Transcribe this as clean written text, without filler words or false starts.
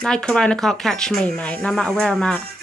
Like Corona can't catch me, mate, no matter where I'm at.